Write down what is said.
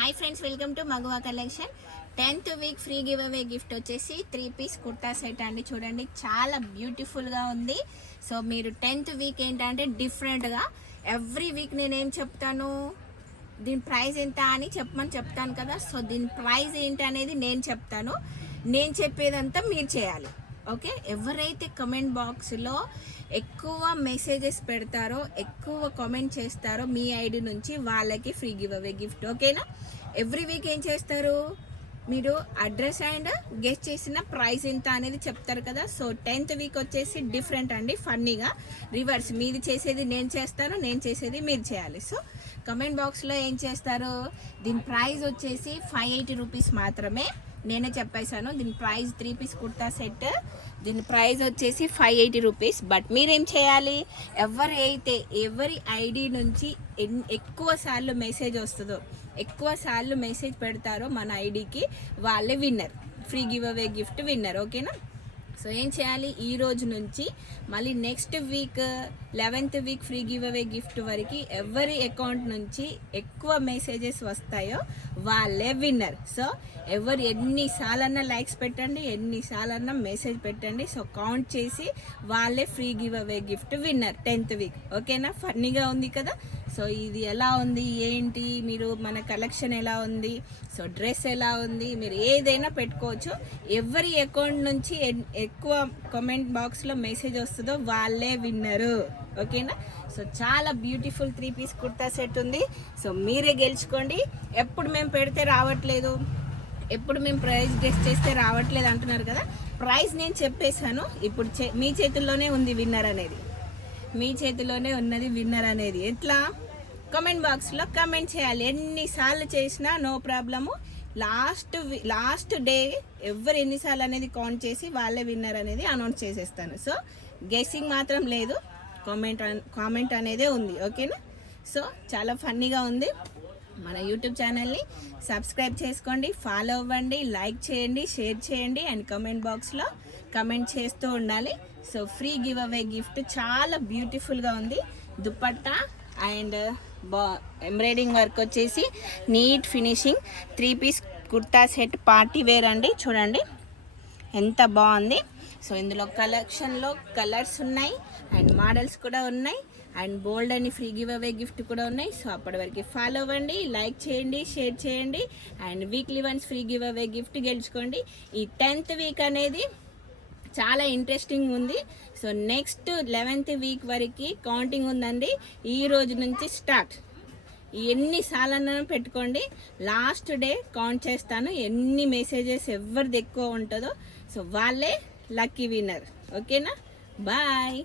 Hi friends, welcome to మగువా collection. 10th week free give away gift వచ్చేసి 3-piece kurta set అండి. చూడండి, చాలా బ్యూటిఫుల్గా ఉంది. సో మీరు 10th వీక్ ఏంటంటే డిఫరెంట్గా ఎవ్రీ వీక్ నేనేం చెప్తాను, దీని ప్రైస్ ఎంత అని చెప్తాను కదా. సో దీని ప్రైస్ ఏంటి అనేది నేను చెప్తాను, నేను చెప్పేదంతా మీరు చేయాలి. ఓకే, ఎవరైతే కమెంట్ బాక్స్లో ఎక్కువ మెసేజెస్ పెడతారో, ఎక్కువ కామెంట్ చేస్తారో మీ ఐడి నుంచి వాళ్ళకి ఫ్రీ గివ్ అవే గిఫ్ట్. ఓకేనా? ఎవ్రీ వీక్ ఏం చేస్తారు, మీరు అడ్రస్ అండ్ గెస్ట్ చేసిన ప్రైస్ ఎంత అనేది చెప్తారు కదా. సో 10th వీక్ వచ్చేసి డిఫరెంట్ అండి, ఫన్నీగా రివర్స్. మీది చేసేది నేను చేస్తాను, నేను చేసేది మీరు చేయాలి. సో కమెంట్ బాక్స్లో ఏం చేస్తారు, దీని ప్రైస్ వచ్చేసి 580 రూపీస్ మాత్రమే. నేనే చెప్పేశాను, దీని ప్రైస్ 3-piece కుర్తా సెట్, దీని ప్రైస్ వచ్చేసి 580 రూపీస్. బట్ మీరేం చేయాలి, ఎవరి ఐడి నుంచి ఎక్కువ సార్లు మెసేజ్ వస్తుందో, ఎక్కువ సార్లు మెసేజ్ పెడతారో మన ఐడికి, వాళ్ళే winner, free give away gift winner. ఓకేనా? సో ఏం చేయాలి, ఈ రోజు నుంచి మళ్ళీ next week 11th week free give away gift వరకు ఎవరి అకౌంట్ నుంచి ఎక్కువ మెసేజెస్ వస్తాయో వాళ్ళే విన్నర్. సో ఎవరు ఎన్నిసార్లన్నా లైక్స్ పెట్టండి, ఎన్నిసార్లన్నా మెసేజ్ పెట్టండి. సో కౌంట్ చేసి వాళ్ళే free give away gift winner 10th week. ఓకేనా? ఫన్నీగా ఉంది కదా. సో ఇది ఎలా ఉంది ఏంటి, మీరు మన కలెక్షన్ ఎలా ఉంది, సో డ్రెస్ ఎలా ఉంది, మీరు ఏదైనా పెట్టుకోవచ్చు. ఎవరి అకౌంట్ నుంచి ఎక్కువ కామెంట్ బాక్స్లో మెసేజ్ వస్తుందో వాళ్ళే విన్నరు. ఓకేనా? సో చాలా బ్యూటిఫుల్ 3-piece కుర్తా సెట్ ఉంది. సో మీరే గెలుచుకోండి. ఎప్పుడు మేము పెడితే రావట్లేదు, ఎప్పుడు మేము ప్రైస్ గెస్ట్ చేస్తే రావట్లేదు అంటున్నారు కదా. ప్రైస్ నేను చెప్పేశాను, ఇప్పుడు మీ చేతుల్లోనే ఉంది విన్నర్ అనేది, మీ చేతిలోనే ఉన్నది విన్నర్ అనేది. ఎట్లా? కామెంట్ బాక్స్లో కామెంట్ చేయాలి, ఎన్నిసార్లు చేసినా నో ప్రాబ్లము. లాస్ట్ డే ఎవరు ఎన్నిసార్లు అనేది కౌంట్ చేసి వాళ్ళే విన్నర్ అనేది అనౌన్స్ చేసేస్తాను. సో గెస్సింగ్ మాత్రం లేదు, కామెంట్ అనేదే ఉంది. ఓకేనా? సో చాలా ఫన్నీగా ఉంది. మన యూట్యూబ్ ఛానల్ని సబ్స్క్రైబ్ చేసుకోండి, ఫాలో అవ్వండి, లైక్ చేయండి, షేర్ చేయండి, అండ్ కామెంట్ బాక్స్లో కమెంట్ చేస్తూ ఉండాలి. So free give away gift చాలా బ్యూటిఫుల్గా ఉంది. దుపట్టా అండ్ ఎంబ్రాయిడింగ్ వర్క్ వచ్చేసి neat finishing 3-piece kurta set party wear అండి. చూడండి ఎంత బాగుంది. సో ఇందులో కలెక్షన్లో కలర్స్ ఉన్నాయి అండ్ మోడల్స్ కూడా ఉన్నాయి అండ్ బోల్డ్ అని ఫ్రీ గివ్ అవే గిఫ్ట్ కూడా ఉన్నాయి. సో అప్పటి వరకు ఫాలో అవ్వండి, లైక్ చేయండి, షేర్ చేయండి, and weekly once free give away gift గెలుచుకోండి. ఈ 10th వీక్ అనేది చాలా ఇంట్రెస్టింగ్ ఉంది. సో నెక్స్ట్ 11th వీక్ వరకు కౌంటింగ్ ఉందండి. ఈ రోజు నుంచి స్టార్ట్. ఎన్నిసార్లు పెట్టుకోండి, లాస్ట్ డే కౌంట్ చేస్తాను. ఎన్ని మెసేజెస్ ఎవరిది ఎక్కువ ఉంటుందో సో వాళ్ళే లక్కీ విన్నర్. ఓకేనా? బాయ్.